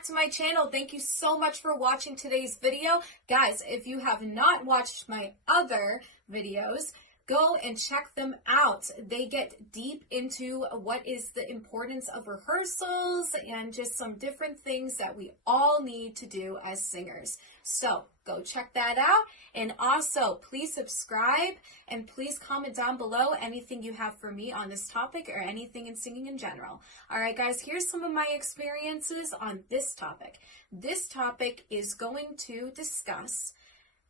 back to my channel. Thank you so much for watching today's video. Guys, if you have not watched my other videos, go and check them out. They get deep into what is the importance of rehearsals and just some different things that we all need to do as singers. So go check that out. And also, please subscribe and please comment down below anything you have for me on this topic or anything in singing in general. All right, guys, here's some of my experiences on this topic. This topic is going to discuss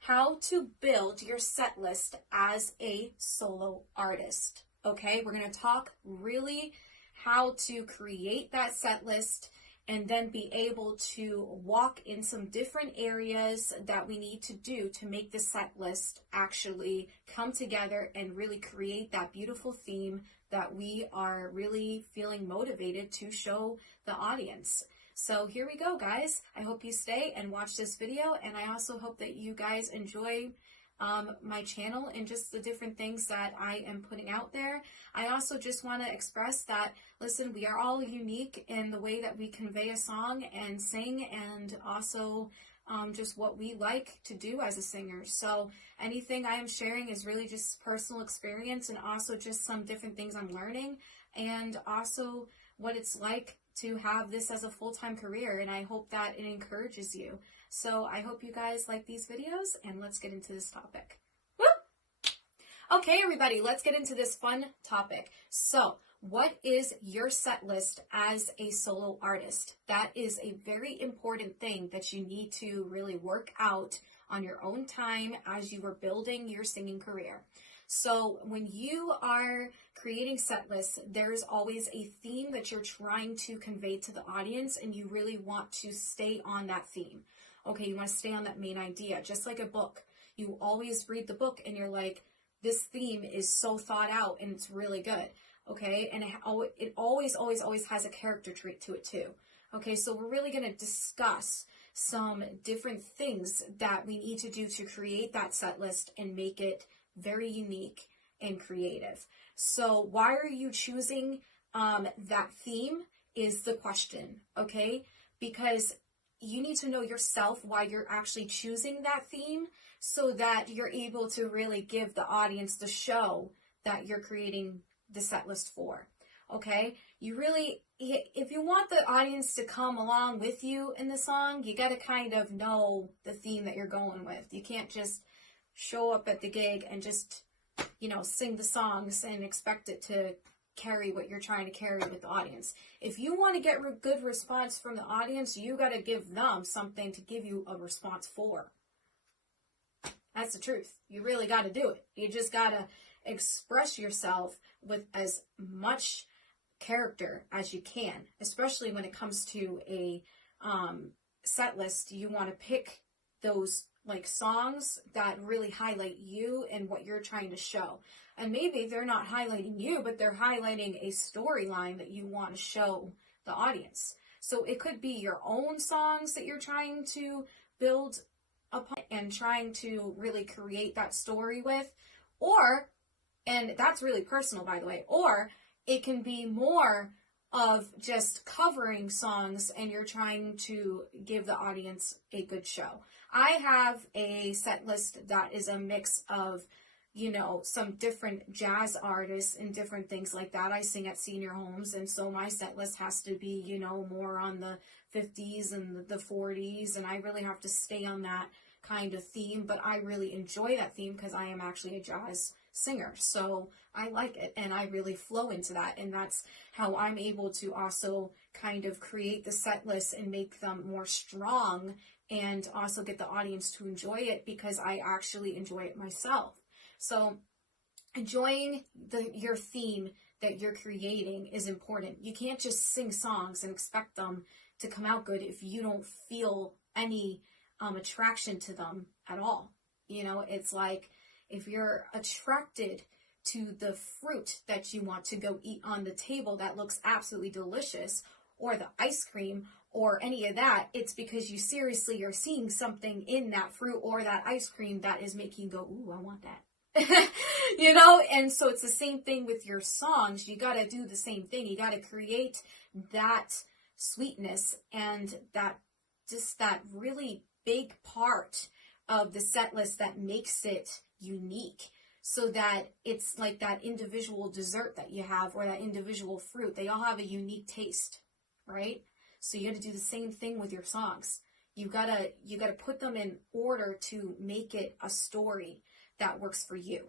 how to build your set list as a solo artist. Okay, we're going to talk really how to create that set list and then be able to walk in some different areas that we need to do to make the set list actually come together and really create that beautiful theme that we are really feeling motivated to show the audience. So here we go, guys. I hope you stay and watch this video, and I also hope that you guys enjoy my channel and just the different things that I am putting out there. I also just want to express that, listen, we are all unique in the way that we convey a song and sing, and also just what we like to do as a singer. So anything I am sharing is really just personal experience and also just some different things I'm learning, and also what it's like to have this as a full-time career, and I hope that it encourages you. So I hope you guys like these videos, and let's get into this topic. Woo! Okay, everybody, let's get into this fun topic. So what is your set list as a solo artist? That is a very important thing that you need to really work out on your own time as you are building your singing career. So when you are creating set lists, there's always a theme that you're trying to convey to the audience, and you really want to stay on that theme. Okay, you want to stay on that main idea, just like a book. You always read the book and you're like, this theme is so thought out and it's really good. Okay, and it always has a character trait to it too. Okay, so we're really going to discuss some different things that we need to do to create that set list and make it very unique and creative. So why are you choosing that theme is the question, okay? Because you need to know yourself why you're actually choosing that theme so that you're able to really give the audience the show that you're creating the set list for, okay? You really, if you want the audience to come along with you in the song, you got to kind of know the theme that you're going with. You can't just show up at the gig and just, sing the songs and expect it to carry what you're trying to carry with the audience. If you want to get good response from the audience, you got to give them something to give you a response for. That's the truth. You really got to do it. You just got to express yourself with as much character as you can, especially when it comes to a set list. You want to pick those songs that really highlight you and what you're trying to show. And maybe they're not highlighting you, but they're highlighting a storyline that you want to show the audience. So it could be your own songs that you're trying to build upon and trying to really create that story with, and that's really personal, by the way, or it can be more of just covering songs and you're trying to give the audience a good show. I have a set list that is a mix of, some different jazz artists and different things like that. I sing at senior homes, and so my set list has to be, more on the 50s and the 40s, and I really have to stay on that kind of theme, but I really enjoy that theme because I am actually a jazz singer, so I like it and I really flow into that, and that's how I'm able to also kind of create the set list and make them more strong and also get the audience to enjoy it because I actually enjoy it myself. So enjoying your theme that you're creating is important. You can't just sing songs and expect them to come out good if you don't feel any attraction to them at all. It's like if you're attracted to the fruit that you want to go eat on the table that looks absolutely delicious, or the ice cream, or any of that, it's because you seriously are seeing something in that fruit or that ice cream that is making you go, ooh, I want that. And so it's the same thing with your songs. You got to do the same thing. You got to create that sweetness and that just that really big part of the set list that makes it unique, so that it's like that individual dessert that you have or that individual fruit. They all have a unique taste, right? So you got to do the same thing with your songs. You gotta put them in order to make it a story that works for you.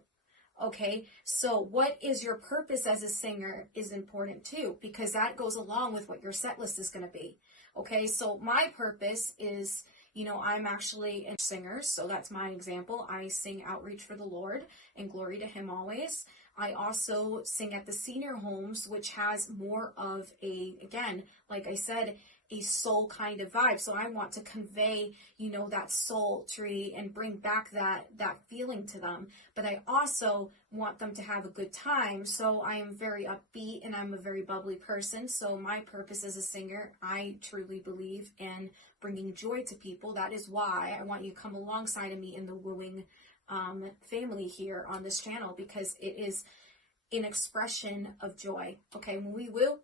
Okay, so what is your purpose as a singer is important too, because that goes along with what your set list is going to be. Okay, so my purpose is, I'm actually a singer, so that's my example. I sing Outreach for the Lord and Glory to Him Always. I also sing at the senior homes, which has more of a, again, like I said, a soul kind of vibe. So I want to convey, that sultry and bring back that feeling to them. But I also want them to have a good time. So I am very upbeat and I'm a very bubbly person. So my purpose as a singer, I truly believe in bringing joy to people. That is why I want you to come alongside of me in the wooing family here on this channel, because it is an expression of joy. Okay, when we woo,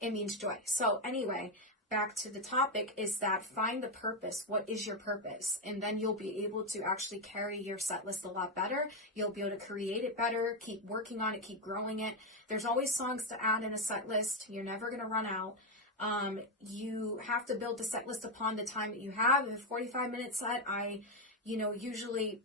it means joy. So anyway, back to the topic is that find the purpose. What is your purpose? And then you'll be able to actually carry your set list a lot better. You'll be able to create it better, keep working on it, keep growing it. There's always songs to add in a set list. You're never going to run out. You have to build the set list upon the time that you have. If 45-minute set, I, usually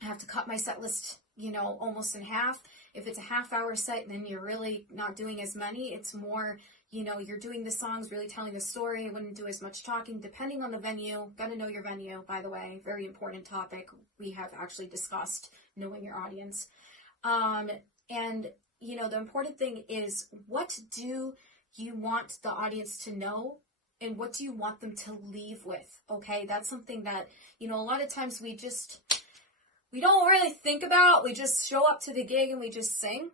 have to cut my set list, almost in half. If it's a half-hour set, then you're really not doing as many. It's more, you're doing the songs, really telling the story. I wouldn't do as much talking, depending on the venue. Got to know your venue, by the way. Very important topic. We have actually discussed knowing your audience. And, the important thing is, what do you want the audience to know? And what do you want them to leave with? Okay, that's something that, a lot of times we don't really think about. We just show up to the gig and we just sing.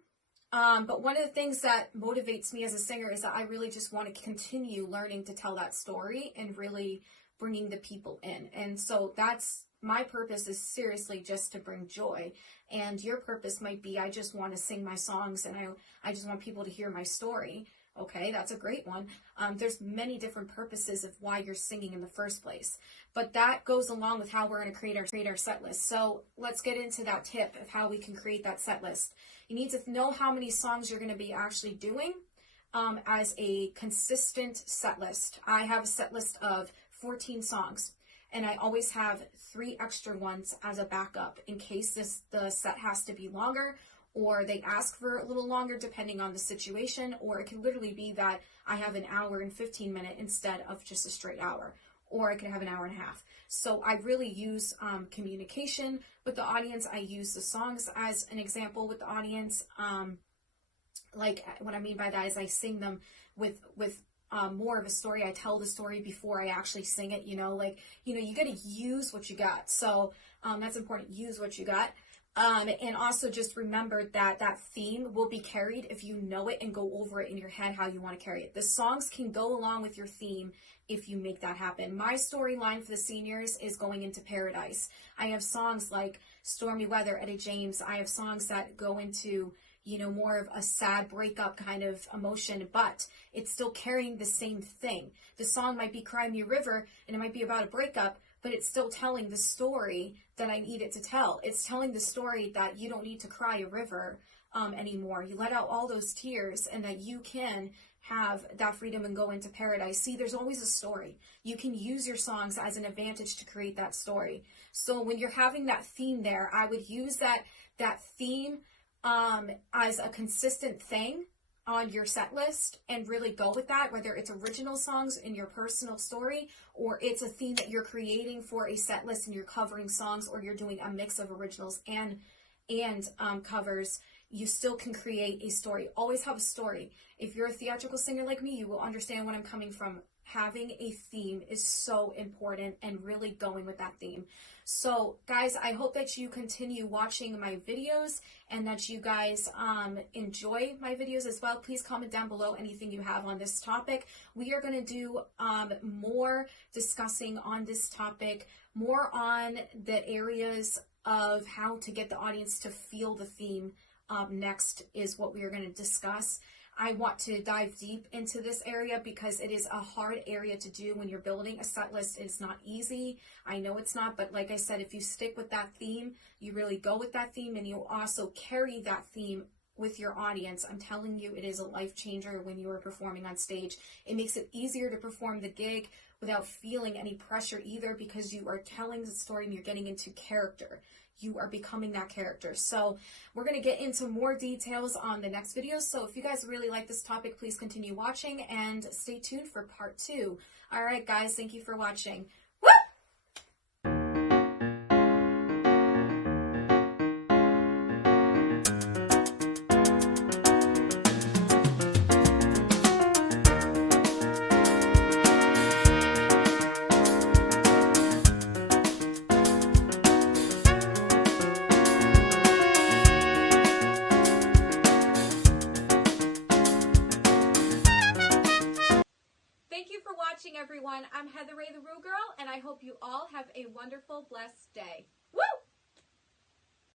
But one of the things that motivates me as a singer is that I really just want to continue learning to tell that story and really bringing the people in. And so that's my purpose, is seriously just to bring joy. And your purpose might be, I just want to sing my songs and I just want people to hear my story. Okay, that's a great one. There's many different purposes of why you're singing in the first place, but that goes along with how we're going to create our set list. So let's get into that tip of how we can create that set list. You need to know how many songs you're going to be actually doing as a consistent set list. I have a set list of 14 songs, and I always have 3 extra ones as a backup in case the set has to be longer, or they ask for a little longer depending on the situation, or it can literally be that I have an hour and 15 minutes instead of just a straight hour, or I could have an hour and a half. So I really use communication with the audience. I use the songs as an example with the audience. Like what I mean by that is I sing them with more of a story. I tell the story before I actually sing it, you got to use what you got. So that's important. Use what you got. And also just remember that that theme will be carried if you know it and go over it in your head how you want to carry it. The songs can go along with your theme if you make that happen. My storyline for the seniors is going into paradise. I have songs like Stormy Weather, Etta James. I have songs that go into, more of a sad breakup kind of emotion, but it's still carrying the same thing. The song might be Cry Me a River, and it might be about a breakup, but it's still telling the story that I need it to tell. It's telling the story that you don't need to cry a river anymore. You let out all those tears, and that you can have that freedom and go into paradise. See, there's always a story. You can use your songs as an advantage to create that story. So when you're having that theme there, I would use that theme as a consistent thing on your set list and really go with that, whether it's original songs in your personal story or it's a theme that you're creating for a set list and you're covering songs, or you're doing a mix of originals and covers. You still can create a story. Always have a story. If you're a theatrical singer like me, you will understand what I'm coming from. Having a theme is so important, and really going with that theme. So guys, I hope that you continue watching my videos and that you guys enjoy my videos as well. Please comment down below anything you have on this topic. We are going to do more discussing on this topic, more on the areas of how to get the audience to feel the theme. Next is what we are going to discuss. I want to dive deep into this area because it is a hard area to do when you're building a set list. It's not easy. I know it's not, but like I said, if you stick with that theme, you really go with that theme, and you also carry that theme with your audience. I'm telling you, it is a life changer when you are performing on stage. It makes it easier to perform the gig without feeling any pressure either, because you are telling the story and you're getting into character. You are becoming that character. So we're going to get into more details on the next video. So if you guys really like this topic, please continue watching and stay tuned for part 2. All right, guys, thank you for watching. Woo! Thank you for watching, everyone. I'm Heather Ray, the Rue Girl, and I hope you all have a wonderful, blessed day. Woo!